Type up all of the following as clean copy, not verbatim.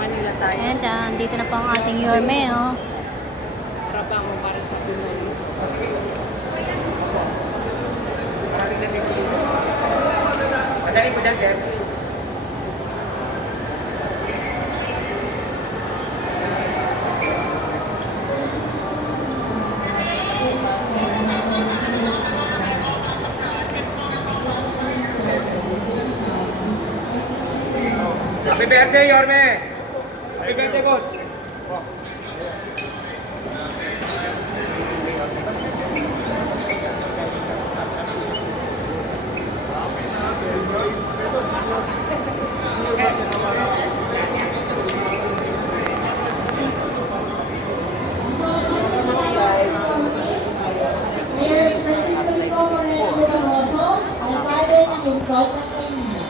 Manila tayo. And dito na po ang ating Yorme, oh. Trabaho para sa Pinoy. Madali po dyan, sir. Happy birthday, Yorme! Happy birthday, boss! Mayor Francisco Lico Moreno Rosso, alcalde ng lungsod ng Maynila.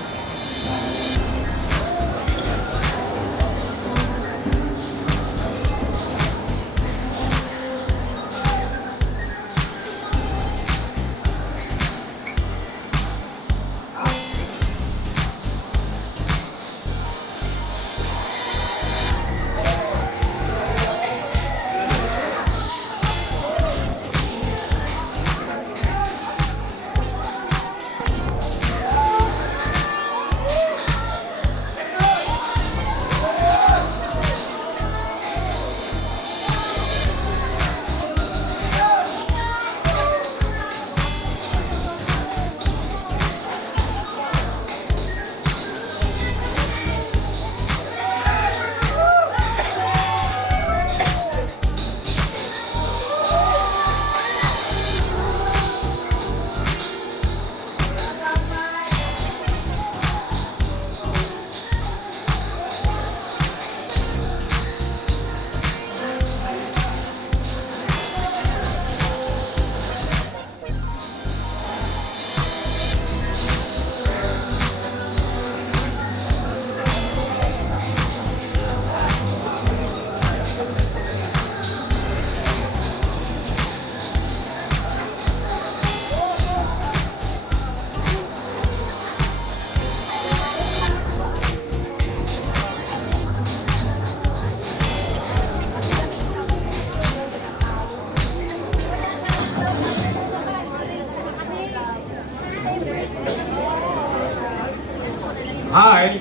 Hi!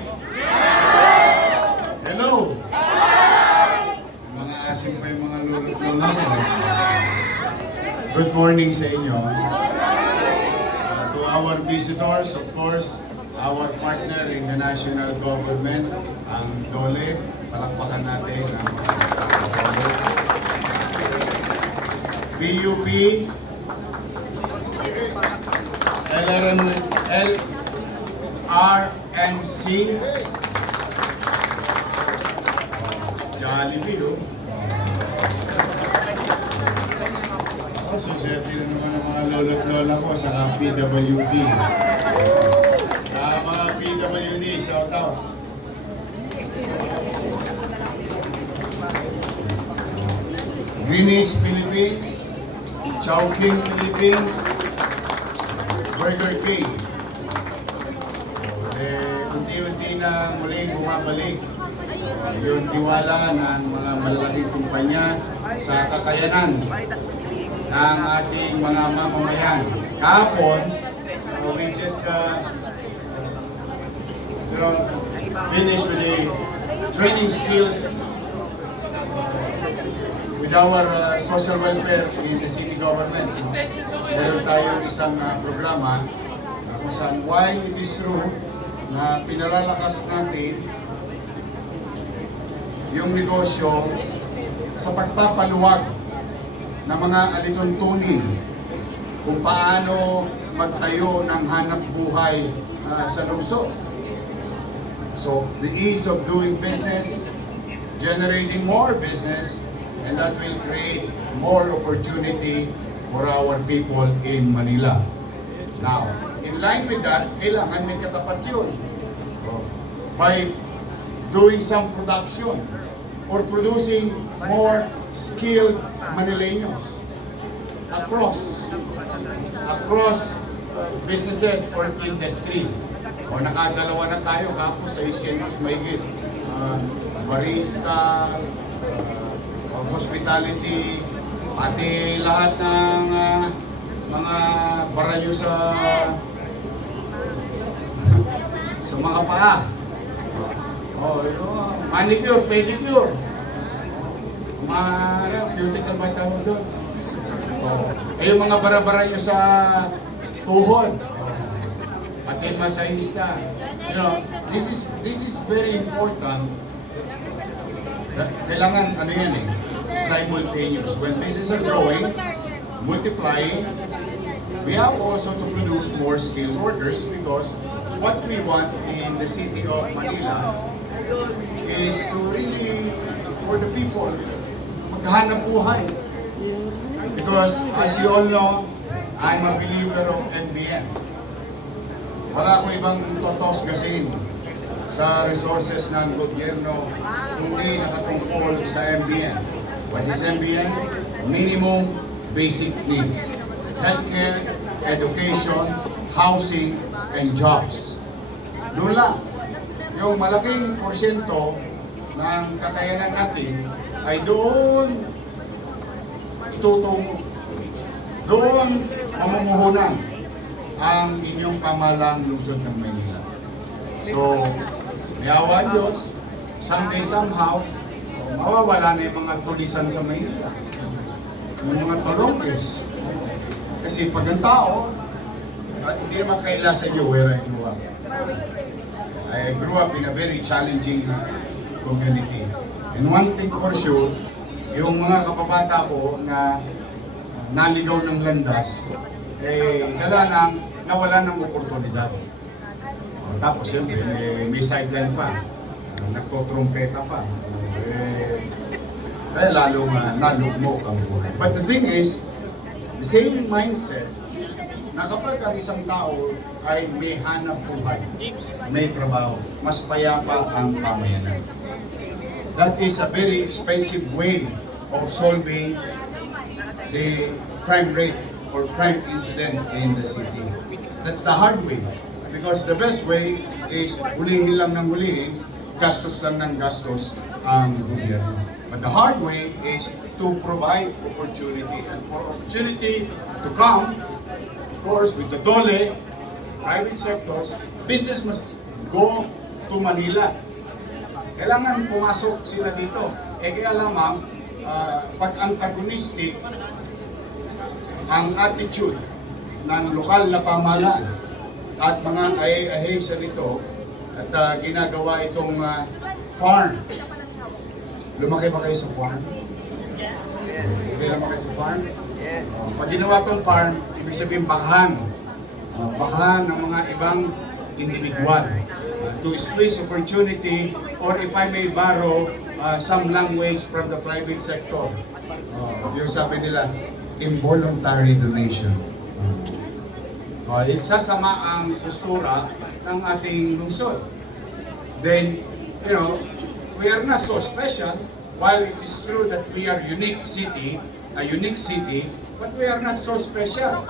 Hello! Mga asim pa yung mga lulot-lula ko. Good morning sa inyo. To our visitors, of course, our partner in the national government, ang DOLE, palakpakan natin ang mga DOLE. PUP, LRMC, Jollibee, oh. Suswerte na naman ang mga lolo't lola ko sa PWD. Sa mga PWD, shout out. Greenwich, Philippines, Chowking, Philippines, Burger King. Unti-unti na muling bumabalik yung tiwala ng mga malalaking kumpanya sa kakayanan ng ating mga mamamayan. Kahapon, we just finished with the training skills with our social welfare in the city government. Meron tayong isang programa kung saan while it is true na pinalalakas natin yung negosyo sa pagpapaluwag ng mga alituntunin kung paano magtayo ng hanap buhay sa lungsod. So, the ease of doing business, generating more business, and that will create more opportunity for our people in Manila. Now, in line with that, kailangan may katapat yun. By doing some production or producing more skilled Manileños. across businesses or industry. O nakadalawa na tayo, kapos sa 600 mahigit. Barista, hospitality, pati lahat ng mga baranyo sa mga paa. Manicure, pedicure. Cuticle ba tawag doon? Yung mga bara-bara nyo sa tuhod. Pati masahista. You know, this is very important. Kailangan, ano yan eh, simultaneous. When businesses are growing, multiplying, we have also to produce more skilled workers because what we want in the city of Manila is to really, for the people, maghanap buhay. Because as you all know, I'm a believer of NBN. Wala akong ibang totos gasin sa resources ng gobyerno hindi nakatungkol sa MBN. What is MBN? Minimum basic needs. Healthcare, education, housing, and jobs. Doon lang. Yung malaking porsyento ng kakayanan natin ay doon itutungo. Doon mamumuhunan ang inyong pamalang lungsod ng Maynila. So, niyawa ang Diyos, someday somehow, mawawala na yung mga tulisan sa Maynila. Yung mga tulongkes. Kasi pag ang tao, hindi naman kaila sa iyo where I grew up. I grew up in a very challenging community. And one thing for sure, yung mga kapabata ko na naligaw ng landas, nawala ng oportunidad. Tapos siyempre, may sideline pa, nagtotrumpeta pa. Kaya lalong nalugmok ang buhay. But the thing is, the same mindset na kapag ang isang tao ay may hanap buhay, may trabaho, mas payapa ang pamayanan. That is a very expensive way of solving the crime rate or crime incident in the city. That's the hard way. Because the best way is hulihin lang ng hulihin, gastos lang ng gastos ang gobyerno. But the hard way is to provide opportunity. And for opportunity to come, of course, with the DOLE, private sectors, business must go to Manila. Kailangan pumasok sila dito. Kaya lamang, pag antagonistic ang attitude ng lokal na pamahalaan at mga ahensya nito at ginagawa itong farm. Lumaki ba kayo sa farm? Lumaki kayo sa farm? Pag ginawa itong farm, ibig sabihin bakahan. Bakahan ng mga ibang individual to squeeze opportunity, or if I may borrow some language from the private sector. Yung sabi nila, involuntary donation. Isasama ang postura ng ating lungsod. Then, you know, we are not so special. While it is true that we are a unique city, but we are not so special.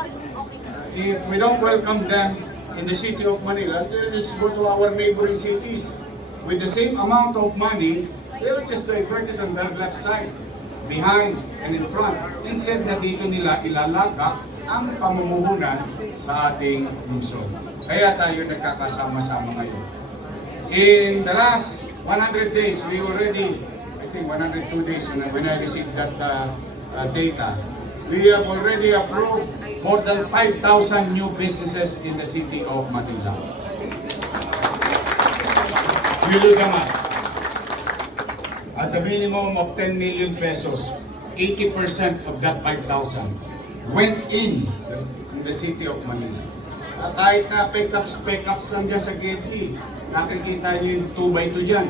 If we don't welcome them in the city of Manila, then let's go to our neighboring cities. With the same amount of money, they will just divert it on their left side, behind and in front. Instead na dito nila ilalagak ang pamumuhunan sa ating lungsod. Kaya tayo nagkakasama-sama ngayon. In the last 100 days, we already, I think 102 days when I received that data, we have already approved more than 5,000 new businesses in the city of Manila. You do the math. At the minimum of 10 million pesos, 80% of that 5,000 went in the city of Manila. Kahit na pickups lang dyan sa Gate E, nakikita nyo yung 2x2 dyan.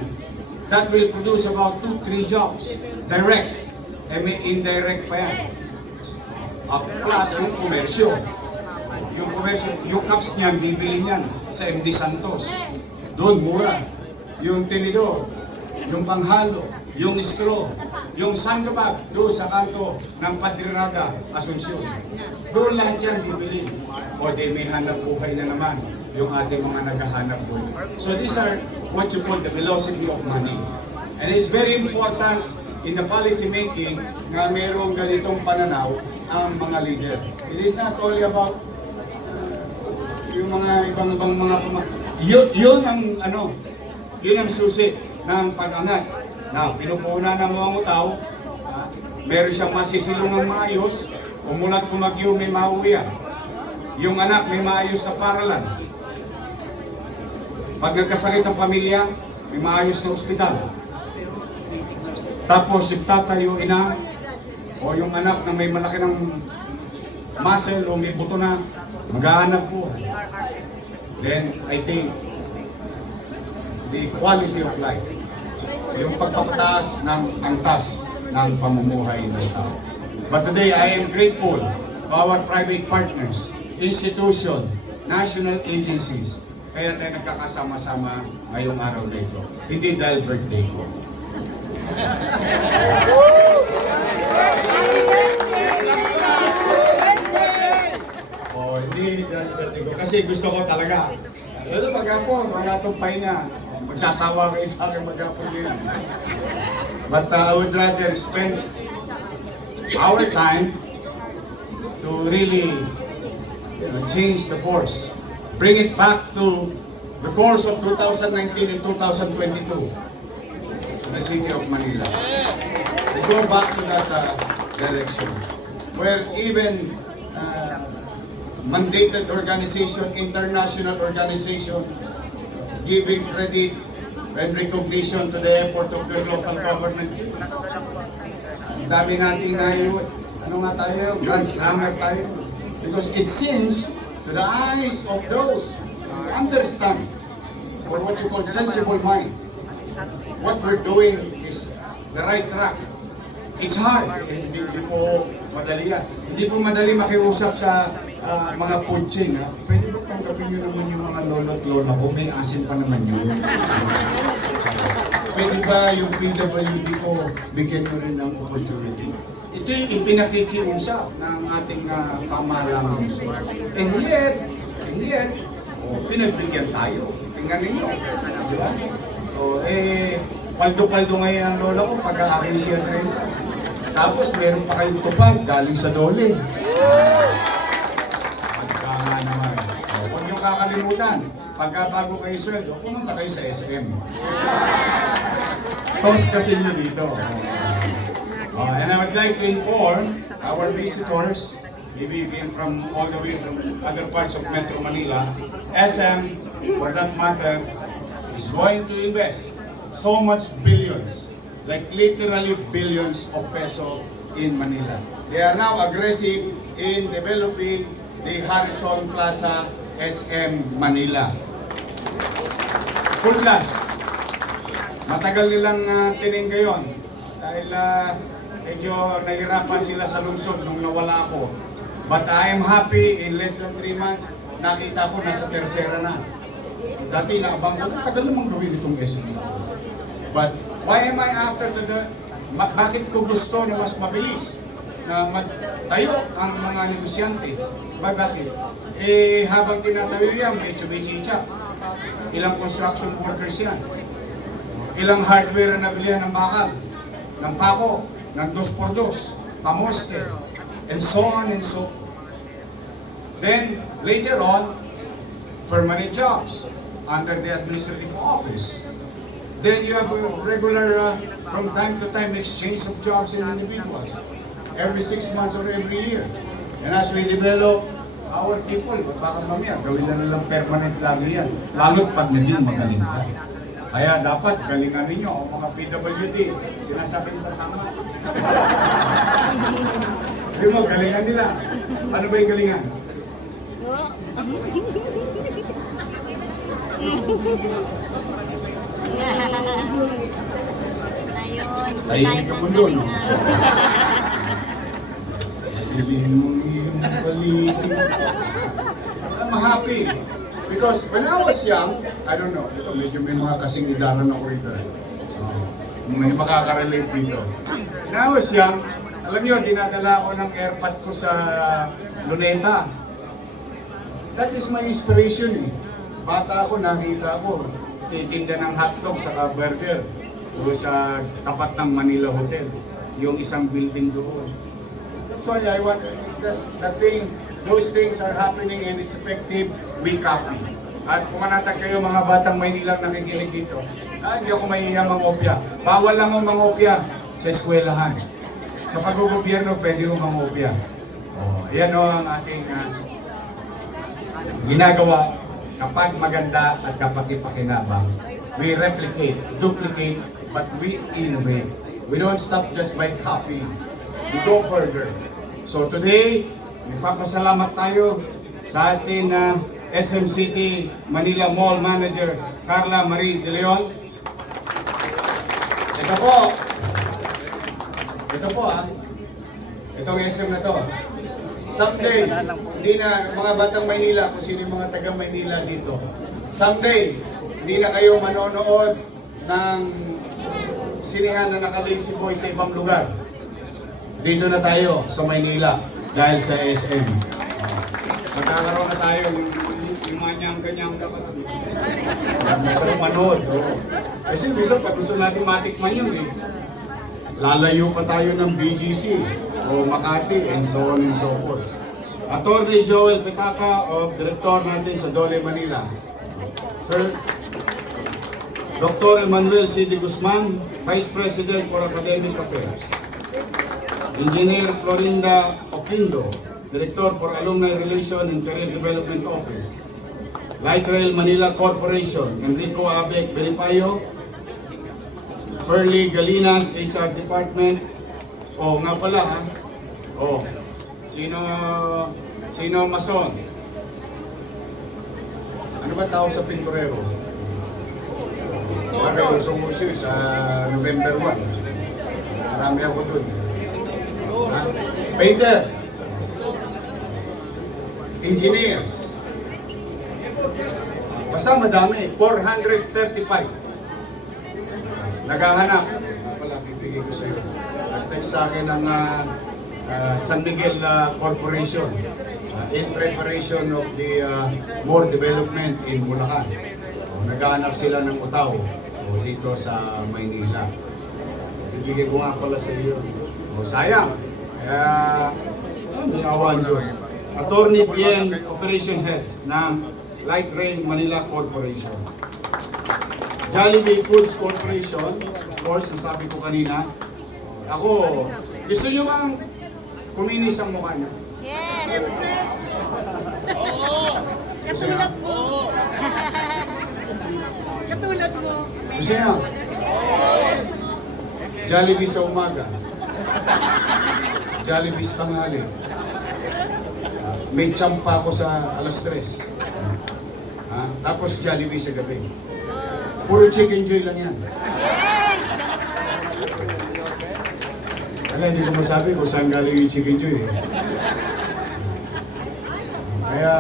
That will produce about 2-3 jobs. Direct. May indirect pa yan. Plus yung komersyo. Yung cups niyan, bibili niyan sa MD Santos. Doon, mura. Yung tinidor, yung panghalo, yung straw, yung Sandoval, doon sa kanto ng Padrinaga, Asuncion. Doon lahat yan bibili. O di may hanap buhay na naman yung ating mga naghahanap buhay. So these are what you call the velocity of money. And it's very important in the policy making na mayroong ganitong pananaw ang mga leader. It is not only about yung mga ibang mga yun ang susi ng pag-angat. Now, pinupunan ng mga utaw, meron siyang masisilungang maayos, umulat kumagyo may mauwian. Yung anak may maayos na paralan. Pag nagkasakit ng pamilya, may maayos na ospital. Tapos yung tatayo, ina, o yung anak na may malaki ng muscle o may buto na, maghahanap po. Then, I think, the quality of life, yung pagpapataas ng angtas ng pamumuhay ng tao. But today, I am grateful to our private partners, institution, national agencies. Kaya tayo nagkakasama-sama ngayong araw na ito. Hindi dahil birthday ko. Hindi dahil birthday ko. Kasi gusto ko talaga. Ito maghapon, wala itong pahinga. Magsasawa kayo sa akin maghapon din. But I would rather spend our time to really change the course. Bring it back to the course of 2019 and 2022 in the city of Manila. We go back to that direction where even mandated organization, international organization, giving credit and recognition to the effort of your local government. Dami nating nayo, ano nga tayo, grand slammer tayo. Because it seems to the eyes of those who understand, or what you call sensible mind, what we're doing is the right track. It's hard, hindi po madali yan. Hindi po madali makiusap sa mga punching. Pwede ba tanggapin nyo naman yung mga lolo't lola ko? May asin pa naman yun. Pwede ba yung PWD ko bigyan nyo rin ng opportunity? Ito yung ipinakikiusap ng ating pamahalang lungsod. And yet, pinagbigyan tayo. Tingnan ninyo. Di ba? Paldo-paldo ngayon ang lola ko pag-aakay siya rin. Tapos meron pa kayong tupad galing sa dole. Pagkama naman. Huwag niyong kakalimutan. Pagka bago kayo sweldo, pumunta kayo sa SM. Tos kasi nyo dito. And I would like to inform our visitors, maybe you came from all the way from other parts of Metro Manila, SM, for that matter, is going to invest so much billions, like literally billions of peso in Manila. They are now aggressive in developing the Harrison Plaza SM Manila. Kuldas, matagal nilang tiningga yun dahil medyo nahirapan sila sa lungsod nung nawala ako. But I am happy, in less than 3 months, nakita ko nasa tercera na. Dati naabang ko, tagal namang gawin itong SM. But why am I after bakit ko gusto na mas mabilis na magtayo ang mga negosyante? Bakit? Habang tinatayo yan, may chumichicha. Ilang construction workers yan. Ilang hardware na nabilihan ng bakal, ng pako, ng 2x2, pamoste, and so on and so. Then, later on, permanent jobs under the administrative office. Then you have a regular, from time to time, exchange of jobs in individuals. Every 6 months or every year. And as we develop our people, baka mamaya, gawin na lang permanent lagi yan. Lalo't pag naging magaling ka. Kaya dapat galingan ninyo ang mga PWD. Sinasabi nito tama. Sabi mo, galingan nila. Ano ba yung galingan? Tahimik ka mo doon, no? Dilim mo yung paligid. I'm happy. Because when I was young, I don't know, medyo may mga kasing idaran ako rito. May makakarelate dito. When I was young, alam niyo, dinadala ako ng airpod ko sa Luneta. That is my inspiration eh. Bata ako, nakita ko, titinda ng hotdog sa burger doon sa tapat ng Manila Hotel. Yung isang building doon. That's why I want, those things are happening and it's effective, we copy. At kung manatag kayo mga batang Maynila nakikinig dito, hindi ako mahihiya mangopya. Bawal lang ang mangopya sa eskwelahan. Sa pag-gobyerno, pwede yung mangopya. Ayan o ang ating ginagawa kapag maganda at kapag ipakinabang. We replicate, duplicate, but we innovate. We don't stop just by copying. We go further. So today, nagpapasalamat tayo sa ating SM City Manila Mall Manager, Carla Marie De Leon. Ito po itong SM na to. Someday, hindi na mga batang Maynila, kung sino yung mga taga Maynila dito, someday, hindi na kayo manonood ng sinihan na naka-lazy boy sa ibang lugar. Dito na tayo sa Maynila dahil sa SM. Magkakaroon na tayo yung manyang-ganyang dapat. Masarap manood. Kasi minsan pag gusto natin matikman yun eh. Lalayo pa tayo ng BGC o Makati and so on and so forth. Attorney Joel Petaka of Director natin sa Dole Manila. Sir, Dr. Emmanuel C. De Guzman, Vice President for Academic Affairs. Engineer Florinda Oquindo, Director for Alumni Relation and Career Development Office. Light Rail Manila Corporation, Enrico Abek Beripayo, Pearly Galinas, HR Department. Nga pala sino mason? Ano ba tawag sa pinturero? Okay, usong-uso sa November 1. Marami ako dun. Painter. Engineers. Basta madami. 435. Naghahanap. Wala, bibigay ko sa iyo. Nag-text sa akin ng San Miguel Corporation in preparation of the more development in Bulacan. Naghahanap sila ng utaw dito sa Maynila. Bibigay ko nga pala sa iyo. Sayang. Kaya, may awan Diyos. Attorney Bien Operation Heads ng Light Rail Manila Corporation. Jollibee Foods Corporation, of course, nasabi ko kanina. Ako, gusto nyo bang kuminis ang mukha nyo? Yes! Gusto nyo? Katulad mo. Gusto nyo? Jollibee sa umaga. Jollibee sa tanghali. May champa ako sa alas 3. Tapos Jollibee sa gabi. Puro chicken joy lang yan. Hindi ko masabi kung saan galing yung chicken joy eh. Kaya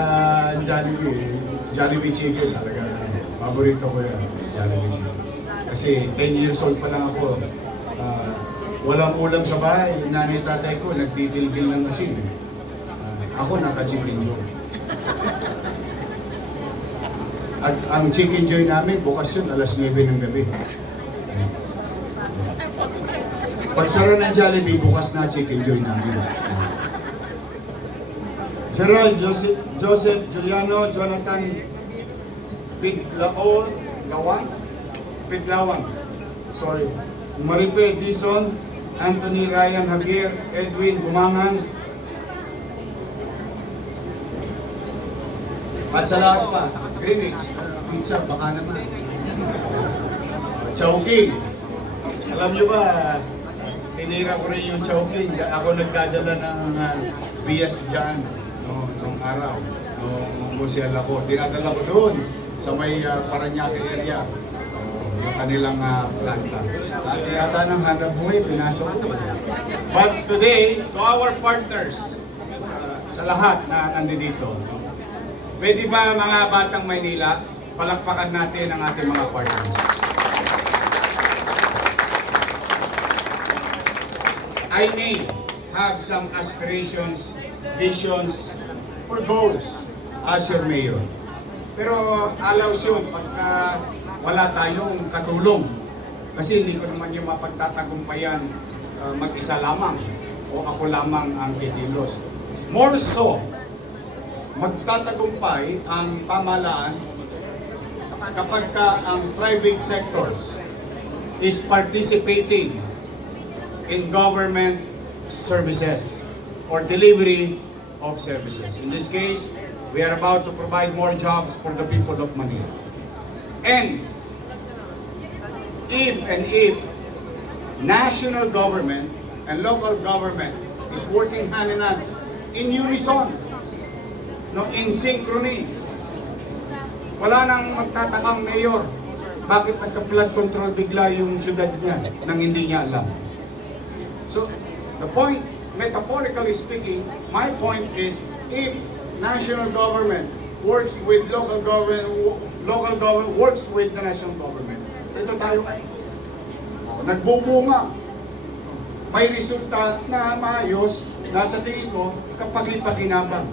Jollibee chicken talaga. Paborito ko yan, Jollibee chicken. Kasi 10 years old pa lang ako. Walang ulam sa bahay. Nanay tatay ko nagdidildil ng asin. Ako naka-chicken joy. At ang chicken joy namin, bukas yun, alas 9 ng gabi. Pagsara ng Jollibee, bukas na chicken joy namin. Gerald Joseph Juliano Jonathan Pidlawan. Sorry. Maripe Dison, Anthony Ryan Javier, Edwin Gumangan. At sa lahat pa, Greenwich, pizza, baka naman. Chowking. Alam nyo ba, tinira ko rin yung Chowking. Ako nagdadala ng bias dyan noong araw. Noong musyal ako. Dinadala ko doon sa may Parañaque area. Yung kanilang planta. At yata ng hanap buhay, pinasok ko. But today, to our partners, sa lahat na nandito, pwede ba mga batang Maynila, palakpakan natin ang ating mga partners. I may have some aspirations, visions, or goals as your mayor. Pero allows yun pagka wala tayong katulong. Kasi hindi ko naman yung mapagtatagumpayan mag-isa lamang o ako lamang ang kikilos. More so, magtatagumpay ang pamahalaan kapag ka ang private sectors is participating in government services or delivery of services. In this case, we are about to provide more jobs for the people of Manila. And if national government and local government is working hand in hand in unison, no, in synchrony, wala nang magtatakang mayor bakit nagka-flood control bigla yung syudad niya nang hindi niya alam. So, the point, metaphorically speaking, my point is, if national government works with local government works with the national government, ito tayo ay nagbubunga. May resulta na maayos, nasa tingin ko, kapag-pakinabang.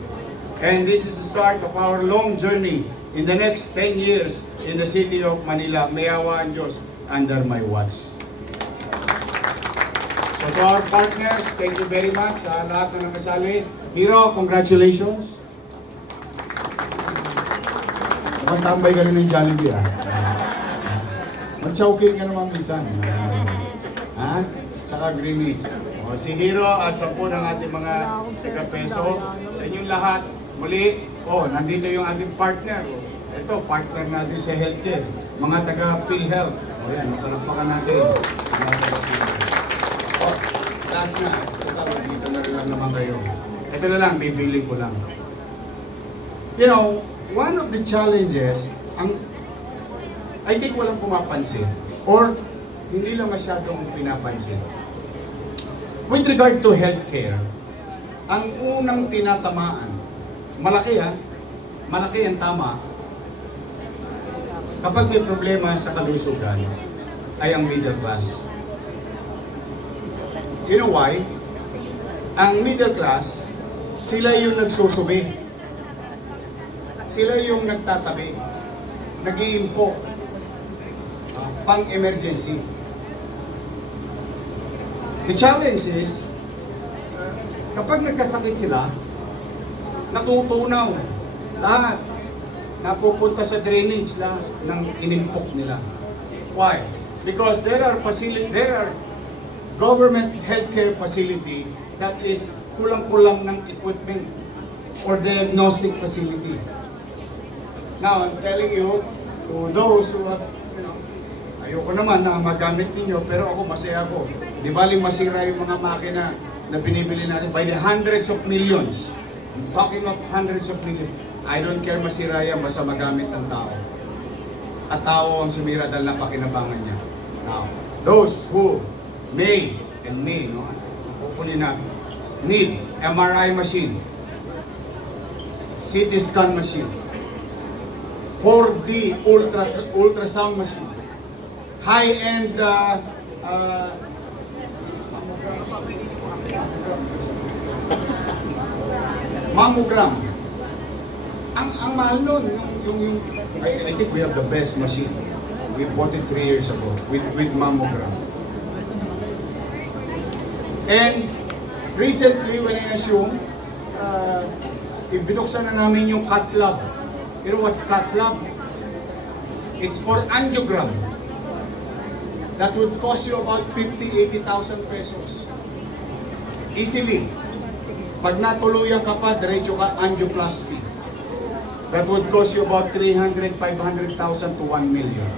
And this is the start of our long journey in the next 10 years in the city of Manila. May awa ang Diyos under my watch. So to our partners, thank you very much sa lahat na nakasali. Hero, congratulations. Magtambay ka rin ng Jollibee, ha? Mag-chowking ka naman minsan. Ha? Saka Greenwich. O, si Hero at 10 ng ating mga taga-peso. Sa inyong lahat, muli, nandito yung ating partner. Ito, partner natin sa healthcare. Mga taga-PhilHealth. O yan, mapalapakan natin. Last na. Dito na rin lang naman kayo. Ito na lang, bibili ko lang. You know, one of the challenges, I think walang pumapansin or hindi lang masyadong pinapansin. With regard to healthcare, ang unang tinatamaan, malaki ang tama, kapag may problema sa kalusugan, ay ang middle class. You know why? Ang middle class, sila yung nagsusubi. Sila yung nagtatabi. Nag-iimpo. Pang-emergency. The challenge is, kapag nagkasakit sila, natutunaw. Lahat. Napupunta sa drainage ng inimpok nila. Why? Because there are government healthcare facility that is kulang-kulang ng equipment or diagnostic facility. Now, I'm telling you, to those who have, ayoko naman na magamit ninyo, pero ako, masaya ako. Di baling masira yung mga makina na binibili natin by the hundreds of millions. I'm talking of hundreds of millions. I don't care masira yan, basta magamit ng tao. At tao ang sumira dahil napakinabangan niya. Now, those who may, pupunin na, need MRI machine, CT scan machine, 4D ultrasound machine, high-end mammogram. Ang mahal nun, I think we have the best machine. We bought it 3 years ago with mammogram. And recently, when I assume, binuksan na namin yung cath lab. You know what's cath lab? It's for angiogram. That would cost you about 50,000-80,000 pesos. Easily. Pag natuluyan ka pa, diretso ka angioplasty. That would cost you about 300,000-500,000 to 1 million.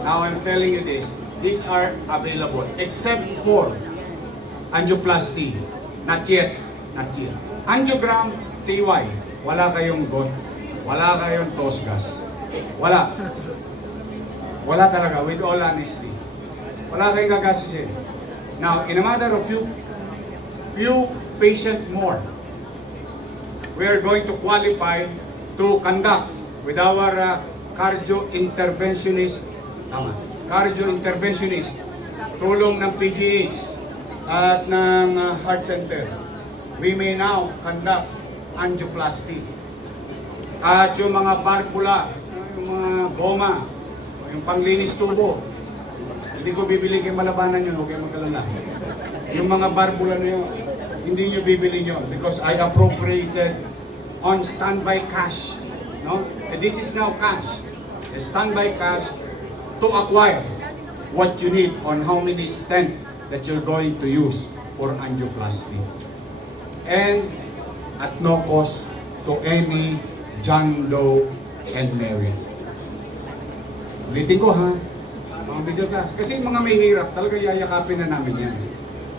Now I'm telling you this, these are available except for angioplasty. Not yet. Angiogram, TY, wala kayong got, wala kayong tosgas. Wala talaga, with all honesty. Wala kayong gagastusin. Now, in a matter of few patient more, we are going to qualify to conduct with our cardio interventionist, tulong ng PGH, at ng heart center, we may now conduct angioplasty. At yung mga barbula, yung mga goma, yung panglinis tubo, hindi ko bibili kayo malabanan yun, huwag kayo magkalala. Yung mga barbula na yun, hindi nyo bibili nyo because I appropriated on standby cash. No? And this is now cash. A standby cash to acquire what you need on how many stent that you're going to use for angioplasty. And at no cost to any John Doe and Mary. Ulitin ko ha, mga middle class. Kasi mga may hirap, talaga yayakapin na namin yan.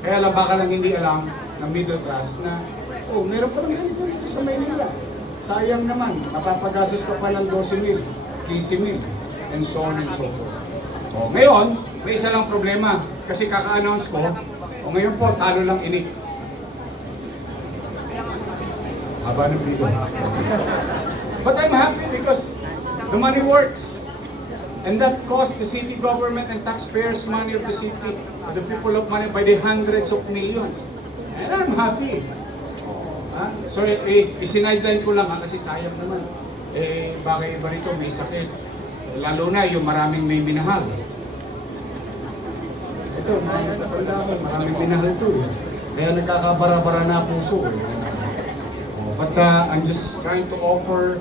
Kaya lang baka lang hindi alam ng middle class na, oh, meron pa lang ganito dito sa Maynila. Sayang naman, mapapagastos ka pa ng 12,000, 15,000, and so on and so forth. O, ngayon, may isa lang problema. Kasi kaka-announce ko, o ngayon po, talo lang inik. Haba ng pilo. But I'm happy because the money works. And that costs the city government and taxpayers money of the city, the people of money by the hundreds of millions. And I'm happy. So, isinideline ko lang kasi sayang naman. Bakit iba rito may sakit? Lalo na yung maraming may minahal. Ito, maraming minahal to. Kaya nagkakabara-bara na puso. But I'm just trying to offer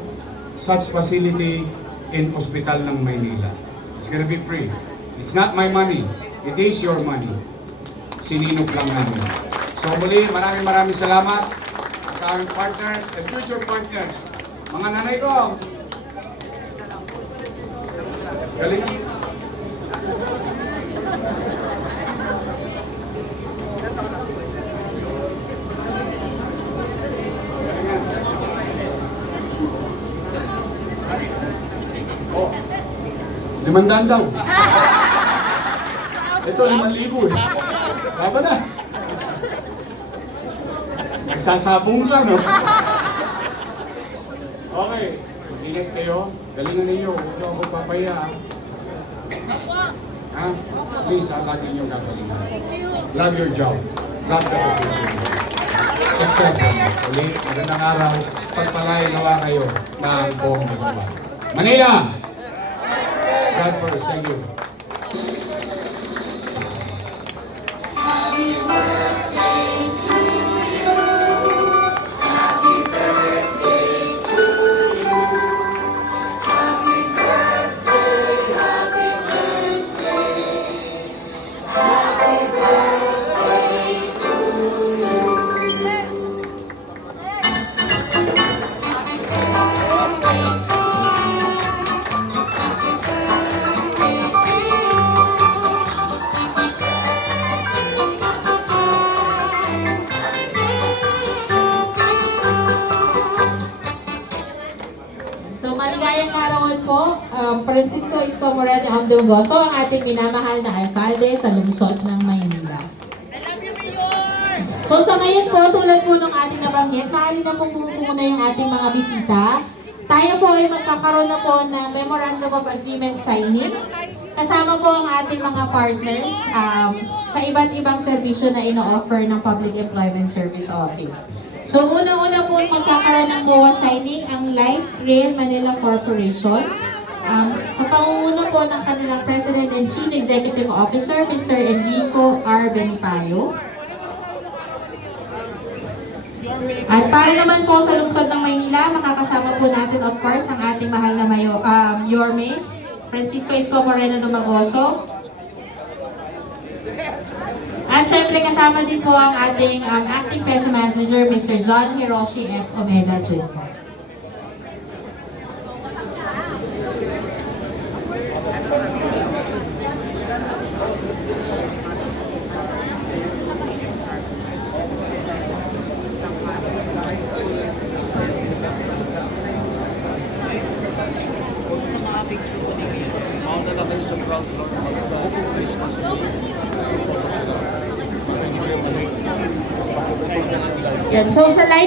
such facility in hospital ng Maynila. It's gonna be free. It's not my money. It is your money. Sininok lang namin. So muli, maraming salamat sa aming partners and future partners. Mga nanay ko, galing. Oh, 500 daw. Ito, 5,000 eh. Baba na. Nagsasabong lang, no? Okay, mag-ingat kayo. Galingan ninyo. Huwag niyo ako papaya. Ha? Please, lagi niyo gagalingan. Love your job. Love the opportunity. Accept it. Ulit, magandang araw. Pagpalay nawa kayo ng buong dalawa. Manila! God first. Thank you. Happy birthday to you. Happy birthday to you. Happy birthday, happy birthday. Happy birthday to you. So maligayang kaarawan po, Francisco Isko Moreno Amdungoso, ang ating minamahal na alkalde sa lungsod ng Maynila. So sa ngayon po, tulad po ng ating nabanggit, maaari na pong pumuna yung ating mga bisita. Tayo po ay magkakaroon na po ng Memorandum of Agreement signing. Kasama po ang ating mga partners sa iba't ibang serbisyo na ino-offer ng Public Employment Service Office. So unang-una po magkakaroon ng MOA signing ang Light Rail Manila Corporation. Sa pangunguna po ng kanilang President and Chief Executive Officer, Mr. Enrico R. Benipayo. At para naman po sa lungsod ng Maynila, makakasama po natin of course ang ating mahal na Yorme, Francisco Isko Moreno Dumagoso. At syempre kasama din po ang ating Acting Peso Manager, Mr. John Hiroshi F. Omeda Jr. Yan. So sa live